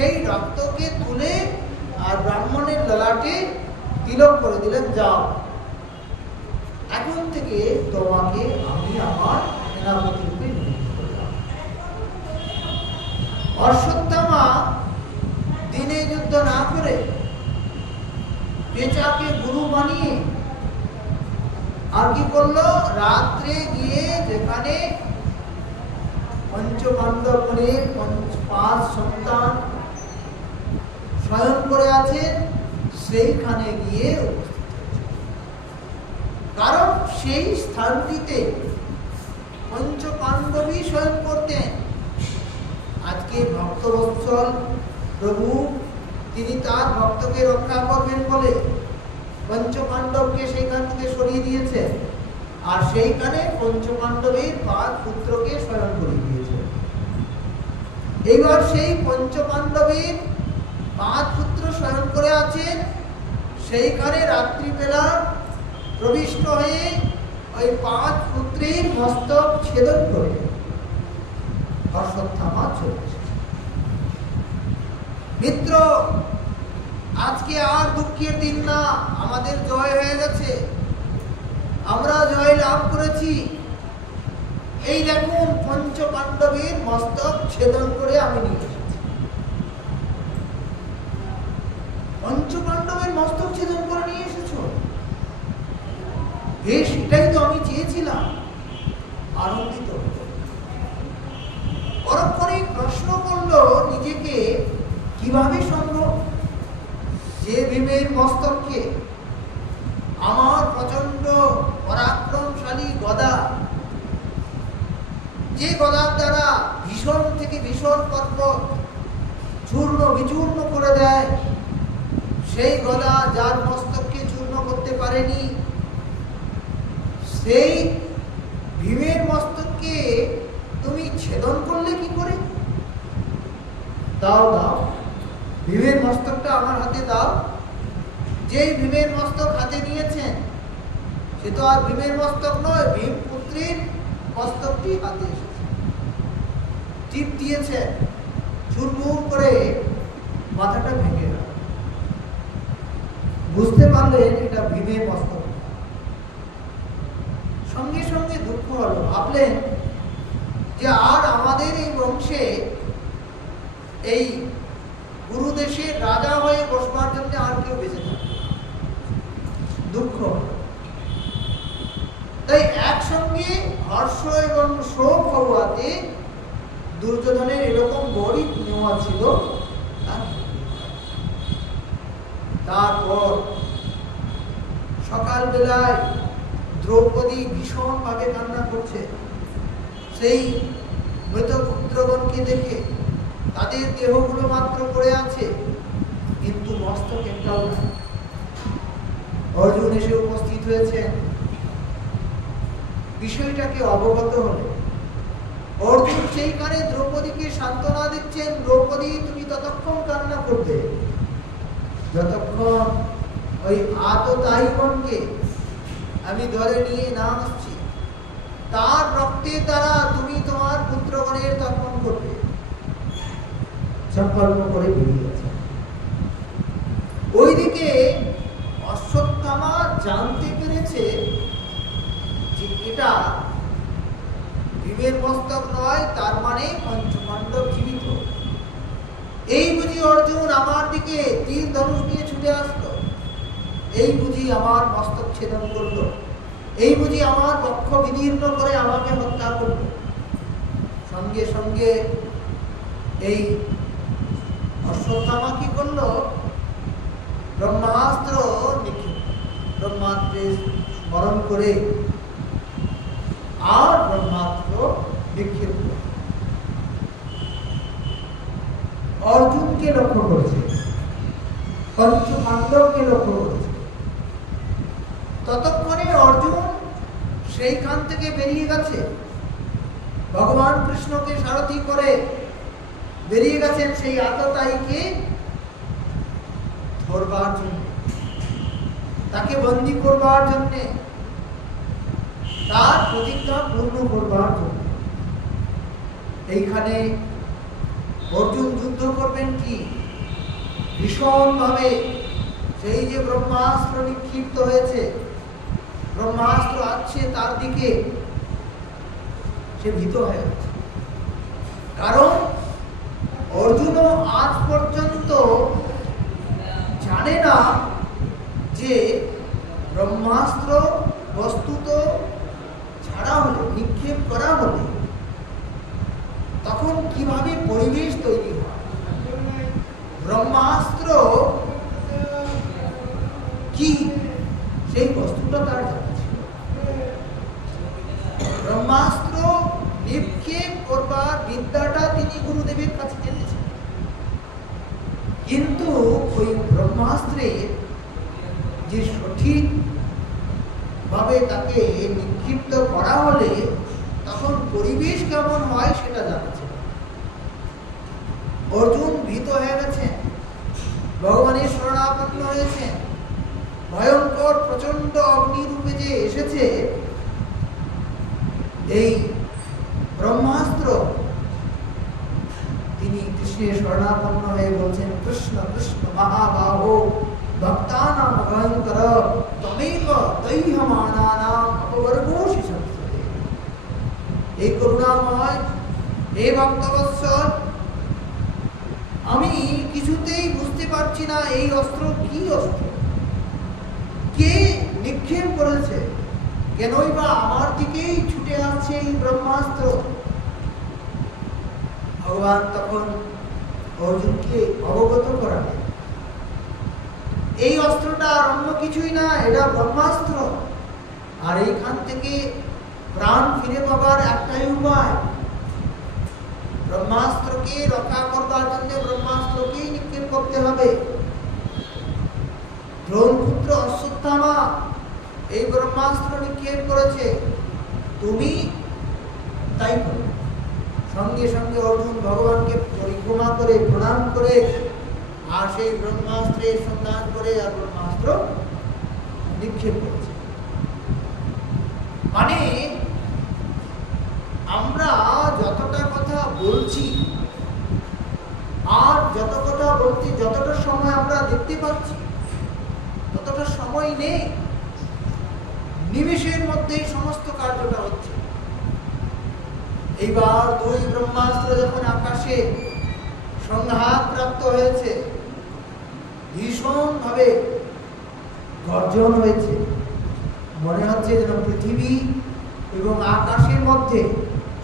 সেই রক্তকে তুলে আর ব্রাহ্মণের ললাটে তিলক করে দিলেন, যাও, এখন থেকে তোমাকে আমি আমার সেনাপতি রূপে নিযুক্ত করলাম। অশ্বত্থামা দিনে যুদ্ধ না করে পেঁচাকে গুরু বানিয়ে আর কি করলো, রাত্রে গিয়ে যেখানে পঞ্চপাণ্ডবের 5 সন্তান শয়ন করে আছে সেইখানে গিয়ে উপস্থিত হয়েছে। কারণ সেই স্থানটিতে পঞ্চপাণ্ডবই শয়ন করতেন। আজকে ভক্তবৎসল প্রভু তিনি তার ভক্তকে রক্ষা করবেন বলে পঞ্চপাণ্ডবকে সেইখান থেকে সরিয়ে দিয়েছে, আর সেইখানে পঞ্চপাণ্ডবের 5 পুত্রকে শয়ন করিয়ে দিয়েছে। এইবার সেই পঞ্চপাণ্ডবের 5 পুত্র শয়ন করে আছেন, সেইখানে রাত্রিবেলা প্রবিষ্ট হয়ে ওই 5 পুত্রের মস্তক ছেদন করে অশ্বত্থামা চলে এসেছে। মিত্র, আজকে আর দুঃখের দিন না, আমাদের জয় হয়ে গেছে, আমরা জয় লাভ করেছি। এই দেখুন, পঞ্চপাণ্ডবের মস্তক ছেদন করে আমি নিয়ে এসেছি। পঞ্চপাণ্ডবের মস্তক ছেদন করে নিয়ে এসেছ, বেশ, এটাই তো আমি চেয়েছিলাম। আনন্দিত পরক্ষণে প্রশ্ন করল নিজেকে, কিভাবে সম্ভব যে ভীমের মস্তককে আমার প্রচন্ড পরাক্রমশালী গদা, যে গদার দ্বারা ভীষণ থেকে ভীষণ পর্বত চূর্ণ বিচূর্ণ করে দেয়, সেই গদা যার মস্তককে চূর্ণ করতে পারেনি, সেই ভীমের মস্তককে তুমি ছেদন করলে কি করে? দাও দাও, ভীমের মস্তকটা আমার হাতে দাও। যেই ভীমের মস্তক হাতে নিয়েছেন সে তো আর ভীমের মস্তক নয়, ভীম পুত্রের মস্তকটি হাতে এসেছে। টিপ দিয়েছে, চুরমুর করে মাথাটা ভেঙে গেল। বুঝতে পারলেন এটা ভীমের মস্তক। সঙ্গে সঙ্গে দুঃখ হলো, ভাবলেন যে আর আমাদের এই বংশে এই গুরুদেশের রাজা হয়ে বসবার জন্য আর কেউ বেঁচে থাকে। দুঃখ। তাই একসঙ্গে হর্ষ এবং শোক হওয়াতে দুর্যোধনের এরকম গরিব নেওয়া ছিল। তারপর সকালবেলায় দ্রৌপদী ভীষণ ভাবে কান্না করছে। সেই মৃত পুত্রগণকে দেখে তাদের দেহগুলো মাত্র পড়ে আছে, কিন্তু মস্তক একটাও নাই। অর্জুন এসে উপস্থিত হয়েছেন, বিষয়টাকে অবগত হলে অর্জুন সেইখানে দ্রৌপদীকে সান্ত্বনা দিচ্ছেন, দ্রৌপদী তুমি ততক্ষণ কান্না করবে যতক্ষণ ওই আততায়ীগণকে আমি ধরে নিয়ে না আসছি, তার রক্তের দ্বারা তুমি তোমার পুত্রগণের তর্পণ করবে। সংকল্প করে বেরিয়েছে। ওইদিকে অশ্বত্থামা জানতে পেরেছে যে এটা ভীমের মস্তক নয়, তার মানে পঞ্চপাণ্ডব জীবিত। এই বুঝি অর্জুন আমার দিকে তীর ধনুষ নিয়ে ছুটে আসলো, এই বুঝি আমার মস্তক ছেদন করলো, এই বুঝি আমার বক্ষ বিদীর্ণ করে আমাকে হত্যা করলো। সঙ্গে সঙ্গে এই অশ্বত্থামা কি করলো, ব্রহ্মাস্ত্র ব্রহ্মাস্ত্রে স্মরণ করে আর ব্রহ্মাস্ত্র নিক্ষেপ করল। অর্জুনকে লক্ষ্য করেছে, পঞ্চপাণ্ডবকে লক্ষ্য করেছে। ততক্ষণে অর্জুন সেইখান থেকে বেরিয়ে গেছে, ভগবান কৃষ্ণকে সারথি করে বেরিয়ে গেছেন সেই আততায়ীকে ধরবার জন্য, তাকে বন্দী করবার জন্য, তার প্রতিজ্ঞা পূর্ণ করবার জন্য। এইখানে অর্জুন যুদ্ধ করবেন কি কি ভীষণভাবে সেই যে ব্রহ্মাস্ত্র নিক্ষিপ্ত হয়েছে, ব্রহ্মাস্ত্র আসছে তার দিকে, সে ভীত হয়ে গেছে। কারণ অর্জুনও আজ পর্যন্ত জানে না যে ব্রহ্মাস্ত্র বস্তুত ছাড়া হলে, নিক্ষেপ করা হলে তখন কিভাবে পরিবেশ তৈরি হয়। ব্রহ্মাস্ত্র কি সেই বস্তুটা তার জানা ছিল। ব্রহ্মাস্ত্র নিক্ষেপ করবার বিদ্যাটা তিনি গুরুদেবের কাছে জেনেছেন, কিন্তু ওই ব্রহ্মাস্ত্রে যে সঠিক ভাবে তাকে নিক্ষিপ্ত করা হলে তখন পরিবেশ কেমন হয় সেটা জানাচ্ছে। অর্জুন ভীত হয়ে গেছেন, ভগবানের শরণাপন্ন হয়েছেন। ভয়ঙ্কর প্রচন্ড অগ্নিরূপে যে এসেছে এই ব্রহ্মাস্ত্র, তিনি কৃষ্ণের শরণাপন্ন হয়ে বলছেন, কৃষ্ণ কৃষ্ণ মহাবাহো ভক্তানাম ভয়ঙ্কর তমেব দৈহমানানাম অপবর্গোষি সংস্কৃতে। এই করুণাময়, হে ভক্তবৎসল, আমি কিছুতেই বুঝতে পারছি না এই অস্ত্র কি অস্ত্র, কে নিক্ষেপ করেছে, কেনই বা আমার দিকেই ছুটে আসছে এই ব্রহ্মাস্ত্র। ভগবান তখন অর্জুনকে অবগত করালেন, এই অস্ত্রটা আর অন্য কিছুই না, এটা ব্রহ্মাস্ত্র। আর এইখান থেকে প্রাণ ফিরে পাবার একটাই উপায়, ব্রহ্মাস্ত্রকে রক্ষা করবার জন্য ব্রহ্মাস্ত্রকেই নিক্ষেপ করতে হবে। দ্রোণপুত্র অশ্বত্থামা এই ব্রহ্মাস্ত্র নিক্ষেপ করেছে, তুমি তাই করো। সঙ্গে সঙ্গে অর্জুন ভগবানকে পরিক্রমা করে প্রণাম করে আর সেই ব্রহ্মাস্ত্রের সন্ধান করে আর ব্রহ্মাস্ত্র নিক্ষেপ করেছে। মানে আমরা যতটা কথা বলছি আর যত কথা বলছি, যতটা সময় আমরা দেখতে পাচ্ছি ততটা সময় নেই, নিমেষের মধ্যেই সমস্ত কার্যটা হচ্ছে। এইবার দুই ব্রহ্মাস্ত্র যখন আকাশে সংঘাত প্রাপ্ত হয়েছে, ভীষণ ভাবে গর্জন হয়েছে, মনে হচ্ছে যেন পৃথিবী এবং আকাশের মধ্যে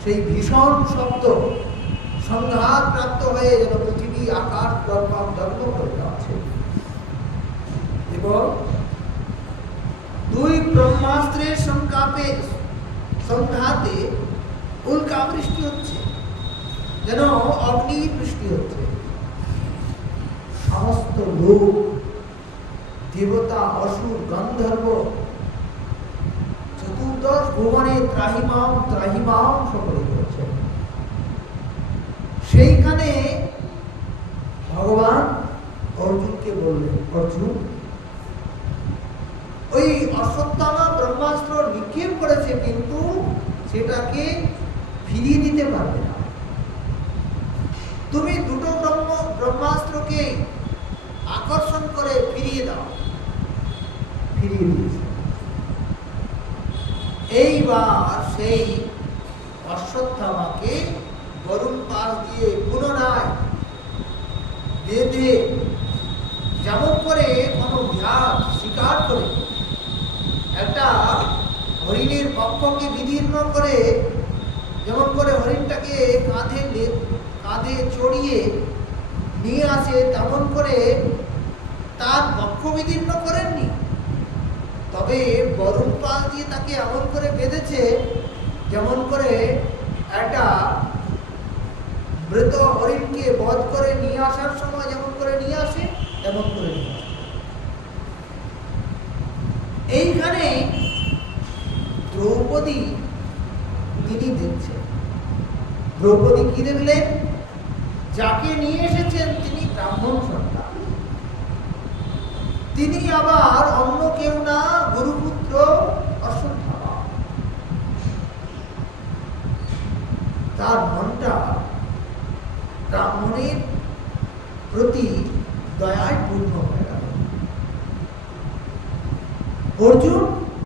সেই ভীষণ শব্দ সংঘাত প্রাপ্ত হয়ে যেন পৃথিবী আকাশ দগ্ধ করে যাচ্ছে। এবং দুই ব্রহ্মাস্ত্রের সংঘাতে উল্কা বৃষ্টি হচ্ছে, যেন অগ্নি বৃষ্টি হচ্ছে। সমস্ত লোক, দেবতা, অসুর, গন্ধর্ব, চতুর্দশ ভুবনে ত্রাহিমাম ত্রাহিমাম সকলে করছে। সেইখানে ভগবান অর্জুনকে বললেন, অর্জুন, ওই অশ্বত্থামা ব্রহ্মাস্ত্র নিক্ষেপ করেছে, কিন্তু সেটাকে ফিরিয়ে দিতে পারবে না। তুমি দুটো ব্রহ্মাস্ত্রকে আকর্ষণ করে ফিরিয়ে দাও। ফিরিয়ে দিয়েছে। এইবার সেই অশ্বত্থামাকে গরুর পাশ দিয়ে পুনরায় বেঁধে, যেমন করে কোনো বিরাট শিকার করে একটা হরিণের বক্ষকে বিদীর্ণ করে, যেমন করে হরিণটাকে কাঁধে চড়িয়ে নিয়ে আসে, তেমন করে তার বক্ষ বিদীর্ণ করেননি, তবে গরুর পাশ দিয়ে তাকে এমন করে বেঁধেছে যেমন করে একটা মৃত হরিণকে বধ করে নিয়ে আসার সময় যেমন করে নিয়ে আসে, তেমন করে নিয়ে আসে। এইখানে দ্রৌপদী তিনি দেখছেন। দ্রৌপদী কি দেখলেন? যাকে নিয়ে এসেছেন তিনি ব্রাহ্মণ সন্তান, তিনি আবার অন্য কেউ না, গুরুপুত্র অশ্বত্থামা। তার মনটা ব্রাহ্মণের প্রতি দয়ায় পূর্ণ হয়ে গেল। অর্জুন